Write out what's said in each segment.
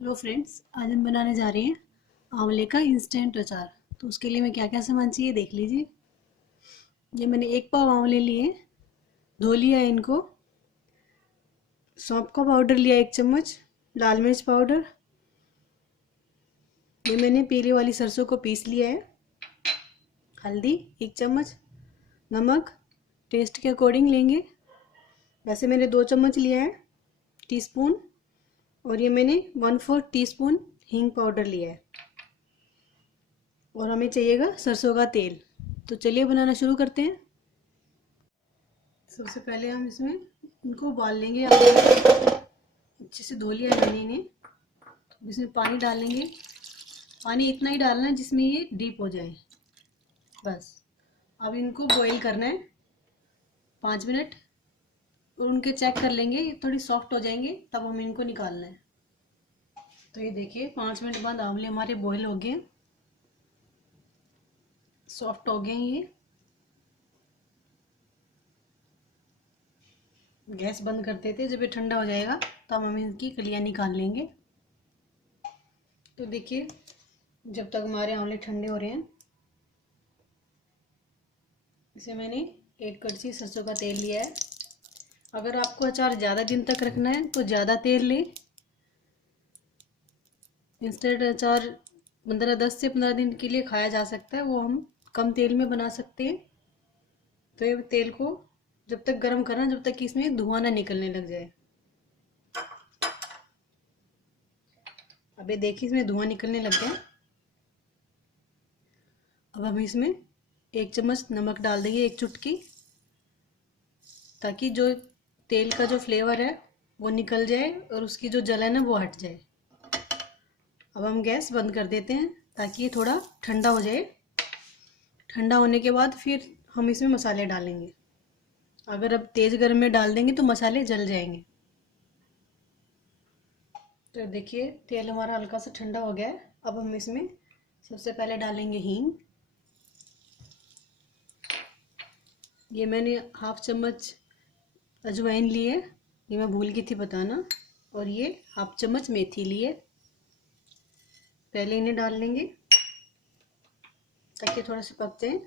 Hello friends, आज हम बनाने जा रहे हैं आंवले का इंस्टेंट अचार। तो उसके लिए मैं क्या क्या सामान चाहिए देख लीजिए। ये मैंने 1 पाव आंवले लिए, धो लिया है इनको। सौंफ का पाउडर लिया 1 चम्मच, लाल मिर्च पाउडर, ये मैंने पीली वाली सरसों को पीस लिया है, हल्दी 1 चम्मच, नमक टेस्ट के अकॉर्डिंग लेंगे। वैसे मैंने 2 चम्मच लिया है टीस्पून, और ये मैंने 1/4 टीस्पून हींग पाउडर लिया है। और हमें चाहिएगा सरसों का तेल। तो चलिए बनाना शुरू करते हैं। सबसे पहले हम इसमें इनको उबाल लेंगे। अच्छे से धो लिया है मैंने इन्हें। इसमें पानी डालेंगे। पानी इतना ही डालना है जिसमें ये डीप हो जाए, बस। अब इनको बॉईल करना है 5 मिनट, और उनके चेक कर लेंगे, ये थोड़ी सॉफ्ट हो जाएंगे तब हमें इनको निकालना है। तो ये देखिए 5 मिनट बाद आंवले हमारे बॉईल हो गए, सॉफ्ट हो गए हैं ये। गैस बंद कर देते, जब ये ठंडा हो जाएगा तब हम इनकी कलियां निकाल लेंगे। तो देखिए जब तक हमारे आंवले ठंडे हो रहे हैं, इसे मैंने 1 कड़छी सरसों का तेल लिया है। अगर आपको अचार ज़्यादा दिन तक रखना है तो ज़्यादा तेल लें। इंस्टेंट अचार 10 से 15 दिन के लिए खाया जा सकता है, वो हम कम तेल में बना सकते हैं। तो ये तेल को जब तक गर्म करना, जब तक कि इसमें धुआं ना निकलने लग जाए। अब ये देखिए इसमें धुआं निकलने लग गया। अब हम इसमें 1 चम्मच नमक डाल देंगे, 1 चुटकी, ताकि जो तेल का जो फ्लेवर है वो निकल जाए और उसकी जो जलन है वो हट जाए। अब हम गैस बंद कर देते हैं ताकि ये थोड़ा ठंडा हो जाए। ठंडा होने के बाद फिर हम इसमें मसाले डालेंगे। अगर अब तेज़ गर्म में डाल देंगे तो मसाले जल जाएंगे। तो देखिए तेल हमारा हल्का सा ठंडा हो गया है। अब हम इसमें सबसे पहले डालेंगे हींग। ये मैंने 1/2 चम्मच अजवाइन ली है, ये मैं भूल गई थी बताना। और ये 1/2 चम्मच मेथी ली है। पहले इन्हें डाल लेंगे ताकि थोड़ा सा पक जाए।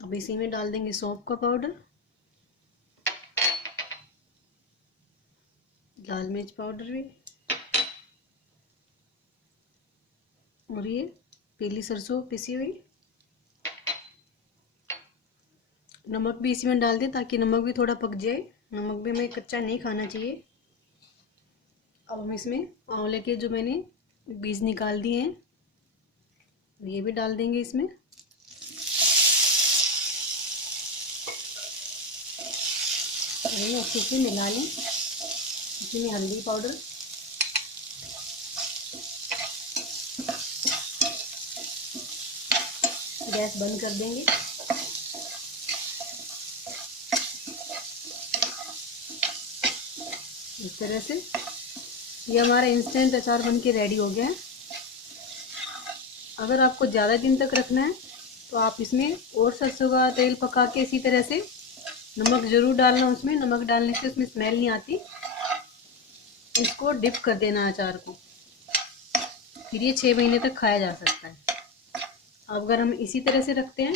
अब इसी में डाल देंगे सौंफ का पाउडर, लाल मिर्च पाउडर भी, और ये पीली सरसों पिसी हुई। नमक भी इसी में डाल दें ताकि नमक भी थोड़ा पक जाए। नमक भी हमें कच्चा नहीं खाना चाहिए। अब हम इसमें आंवले के जो मैंने बीज निकाल दिए हैं ये भी डाल देंगे इसमें। अच्छे से मिला लें। इसमें हल्दी पाउडर, गैस बंद कर देंगे। इस तरह से ये हमारा इंस्टेंट अचार बन के रेडी हो गया है। अगर आपको ज़्यादा दिन तक रखना है तो आप इसमें और सरसों का तेल पका के इसी तरह से, नमक ज़रूर डालना उसमें, नमक डालने से उसमें स्मेल नहीं आती। इसको डिप कर देना अचार को, फिर ये 6 महीने तक खाया जा सकता है। अब अगर हम इसी तरह से रखते हैं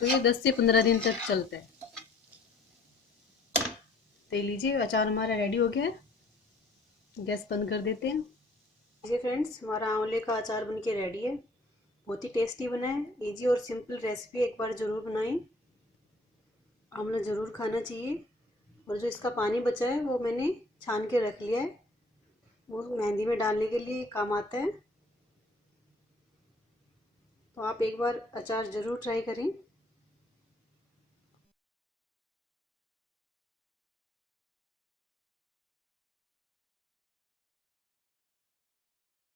तो ये 10 से 15 दिन तक चलता है। तो लीजिए अचार हमारा रेडी हो गया है। गैस बंद कर देते हैं। लीजिए फ्रेंड्स, हमारा आंवले का अचार बन के रेडी है। बहुत ही टेस्टी बना है। इजी और सिंपल रेसिपी, एक बार ज़रूर बनाएं। आंवला ज़रूर खाना चाहिए। और जो इसका पानी बचा है वो मैंने छान के रख लिया है, वो मेहंदी में डालने के लिए काम आता है। तो आप एक बार अचार ज़रूर ट्राई करें।